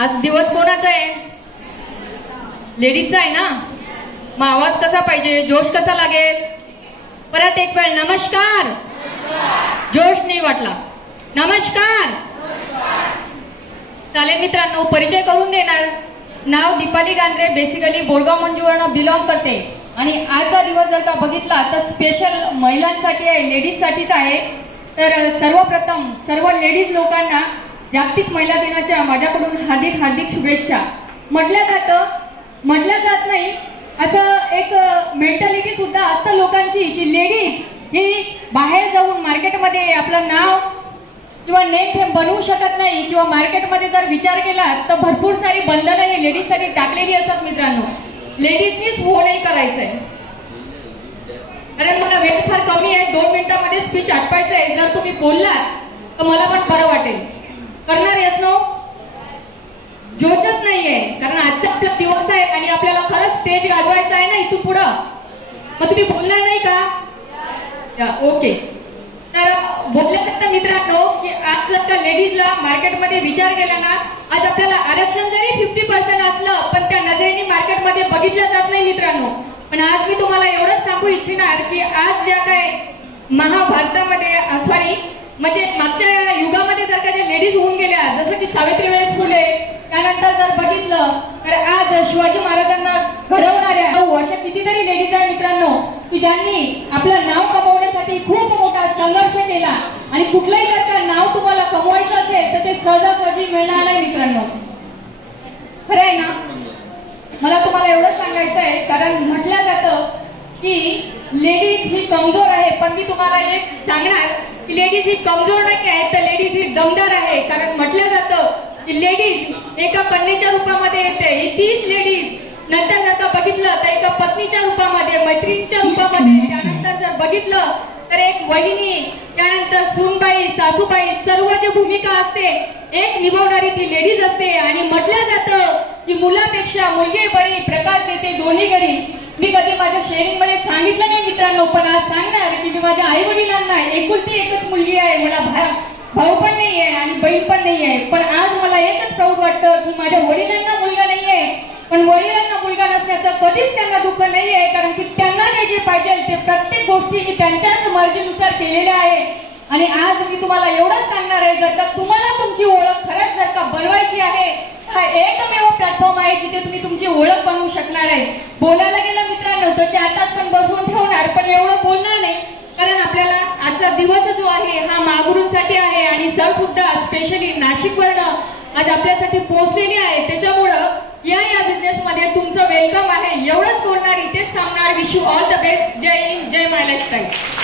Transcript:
आज दिवस कोणाचा आहे? लेडीजचा आहे ना. मग आवाज कसा पाहिजे, जोश कसा लागेल? परत एक वेळ नमस्कार. जोश नाही वाटला. नमस्कार. चालेल मित्रांनो, परिचय करून देणार. नाव दीपाली गांद्रे, बेसिकली बोरगाव मंजूवरनं बिलॉंग करते. आणि आजचा दिवस जर का बघितला तर स्पेशल महिलांसाठी आहे, लेडीजसाठीच आहे. तर सर्वप्रथम सर्व लेडीज लोकांना जागतिक महिला दिनाच्या माझ्याकडून हार्दिक हार्दिक शुभेच्छा. म्हटलं जात नाही असं एक मेंटॅलिटी सुद्धा असतं लोकांची की लेडीज ही बाहेर जाऊन मार्केटमध्ये आपलं नाव किंवा नेम बनवू शकत नाही, किंवा मार्केटमध्ये जर विचार केला तर भरपूर सारी बंधनं ही लेडीजसाठी टाकलेली असतात. मित्रांनो, लेडीजनीच हो नाही करायचंय. कारण मला वेळ फार कमी आहे, 2 मिनिटांमध्ये स्पीच आटवायचं आहे. जर तुम्ही बोललात तर मला पण बरं वाटेल. करणार आहेस नो? जोशच नाहीये, कारण आजचा आपला दिवस आहे आणि आपल्याला खरंच स्टेज गाजवायचा आहे ना इथून पुढं. मग तुम्ही बोलला नाही का? ओके. तर बोलल्यानंतर मित्रांनो की आज जर का लेडीजला मार्केटमध्ये विचार केला ना, आज आपल्याला आरक्षण जरी 50% असलं पण त्या नजरेने मार्केटमध्ये बघितलं जात नाही मित्रांनो. पण आज मी तुम्हाला एवढंच सांगू इच्छिणार की आज ज्या काय महाभारतामध्ये म्हणजे मागच्या युगामध्ये जर का ज्या लेडीज होऊन गेल्या, जसं की सावित्रीबाई फुले, त्यानंतर जर बघितलं तर आज शिवाजी महाराजांना घडवणाऱ्या अशा कितीतरी लेडीज आहे मित्रांनो की ज्यांनी आपलं नाव कमवण्यासाठी खूप मोठा संघर्ष केला. आणि कुठलंही जर का नाव तुम्हाला कमवायचं असेल तर ते सहजासहजी मिळणार नाही मित्रांनो. खरं आहे ना? मला तुम्हाला एवढंच सांगायचं आहे, कारण म्हटलं जातं की लेडीज ही कमजोर आहे, पण मी तुम्हाला एक सांगणार की लेडीज ही कमजोर नाही आहे, तर लेडीज ही दमदार आहे. कारण म्हटलं जातं की लेडीज एका कन्येच्या रूपामध्ये येते. तीच लेडीज नंतर जर का बघितलं तर एका पत्नीच्या रूपामध्ये, मैत्रिणीच्या रूपामध्ये, त्यानंतर जर बघितलं तर एक वहिनी, त्यानंतर सूनबाई, सासूबाई, सर्व जी भूमिका असते एक निभावणारी ती लेडीज असते. आणि म्हटलं जातं की मुलापेक्षा मुलगी बरी, प्रकाश देते दोन्ही घरी. मी कधी माझ्या शेअरिंग मध्ये सांगितलं नाही मित्रांनो, पण आज सांगणार की मी माझ्या आई वडिलांना एकुलती एकच मुलगी आहे. मला भाऊ पण नाही आहे आणि बहीण पण नाही आहे. पण आज मला एकच प्राऊड वाटतं की माझ्या वडिलांना मुलगा नाही आहे, पण वडिलांना मुलगा नसण्याचं कधीच त्यांना दुःख नाही आहे. कारण की त्यांना जे पाहिजे ते प्रत्येक गोष्टी मी त्यांच्याच मर्जीनुसार केलेल्या आहे. आणि आज मी तुम्हाला एवढंच सांगणार आहे, जर का तुम्हाला तुमची ओळख खरंच जर का बनवायची आहे, हा एकमेव प्लॅटफॉर्म आहे जिथे तुम्ही तुमची ओळख बनवू शकणार आहे. बोलायला गेलं मित्रांनो तर 4 तास पण बसवून ठेवणार, पण एवढं बोलणार नाही. कारण आपल्याला आजचा दिवस जो आहे हा महागुरूंसाठी आहे. आणि सर सुद्धा स्पेशली नाशिकवरनं आज आपल्यासाठी पोहोचलेली आहे. त्याच्यामुळं या बिझनेसमध्ये तुमचं वेलकम आहे. एवढंच बोलणार, इथेच थांबणार. Wish you all the best. जय हिंद, जय महाराष्ट्र.